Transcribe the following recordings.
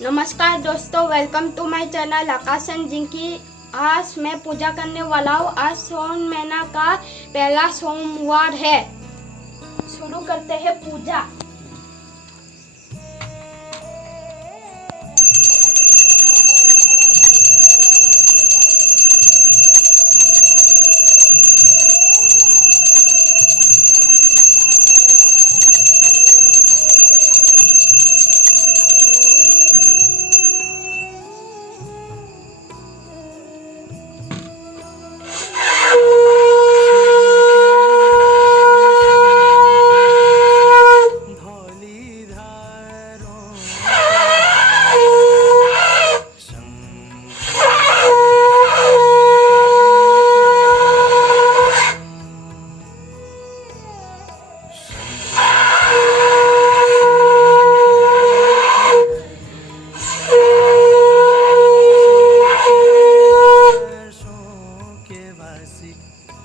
नमस्कार दोस्तों, welcome to my channel Akash and Jinky. आज मैं पूजा करने वाला हूँ। आज सावन महीना का पहला सोमवार है। शुरू करते हैं पूजा।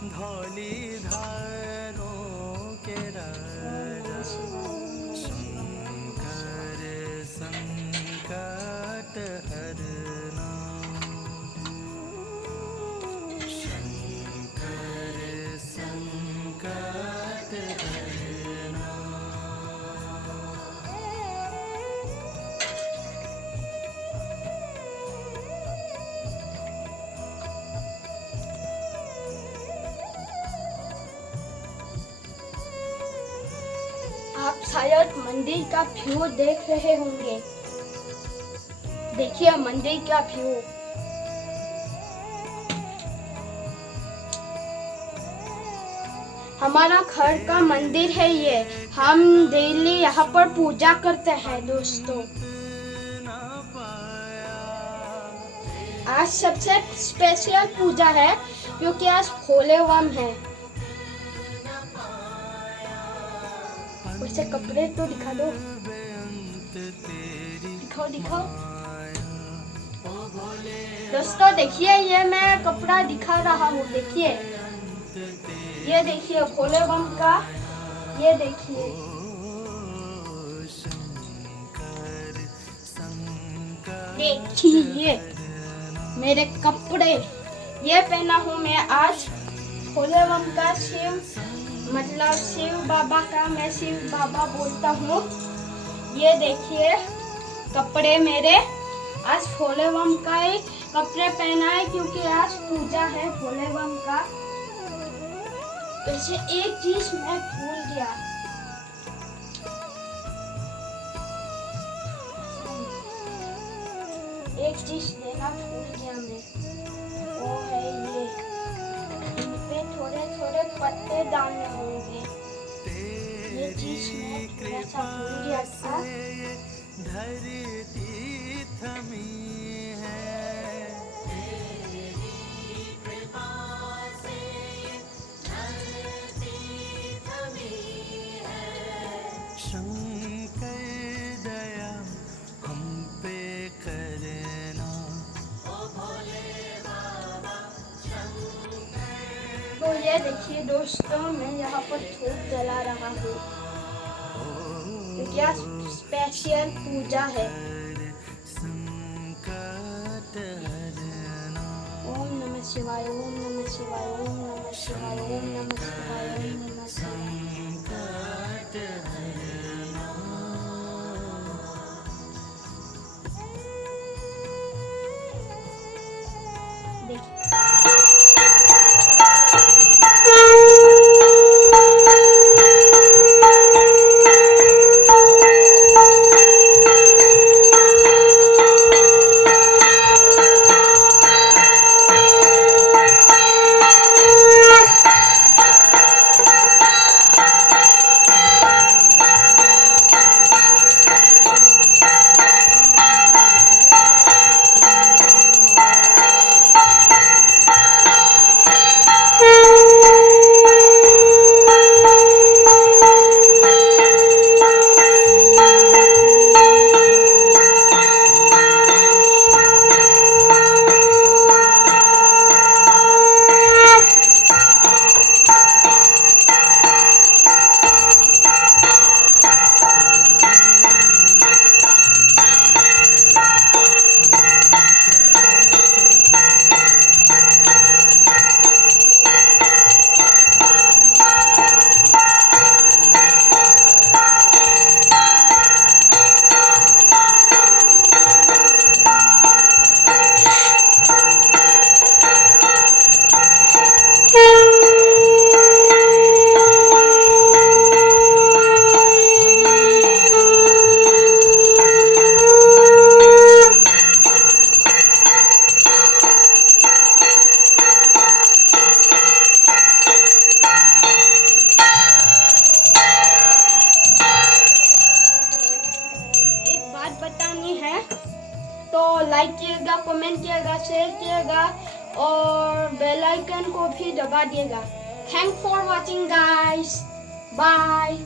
धौली धारों के राजा शंकर संकट हरना, शंकर संकट हरना। आप शायद मंदिर का व्यू देख रहे होंगे। देखिए मंदिर का व्यू। हमारा घर का मंदिर है ये। हम डेली यहाँ पर पूजा करते हैं दोस्तों। आज सबसे स्पेशल पूजा है क्योंकि आज भोलेवम है। वैसे कपड़े तो दिखा दो, दिखाओ दिखाओ दोस्तों। देखिए ये मैं कपड़ा दिखा रहा हूँ। देखिए ये देखिए भोलेबम का। ये देखिए देखिए मेरे कपड़े ये पहना हूँ मैं आज भोलेबम का। मतलब शिव बाबा का मैं शिव बाबा बोलता हूँ। ये देखिए कपड़े मेरे आज भोलेबम का ही कपड़े पहना है क्योंकि आज पूजा है भोलेबम का। वैसे एक चीज मैं भूल गया। एक चीज देना भूल गया मैं। वो है ये, इन पे थोड़े थोड़े पत्ते डालने होंगे। ये चीज मैं थोड़ा सा भूल गया था। धरती थमी है, तेरी कृपा से धरती थमी है। शंकर दया हम पे करना, ओ भोले बाबा शंकर। तो ये देखिए दोस्तों, मैं यहाँ पर धूप जला रहा हूँ क्योंकि आज स्पेशल पूजा है। ओम नमः शिवाय, ओम नमः शिवाय, ओम नमः शिवाय, ओम नमः शिवाय, ओम नमः शिवाय। कमेंट किएगा, शेयर किएगा और बेल आइकन को भी दबा दिएगा। Thank for watching guys, bye.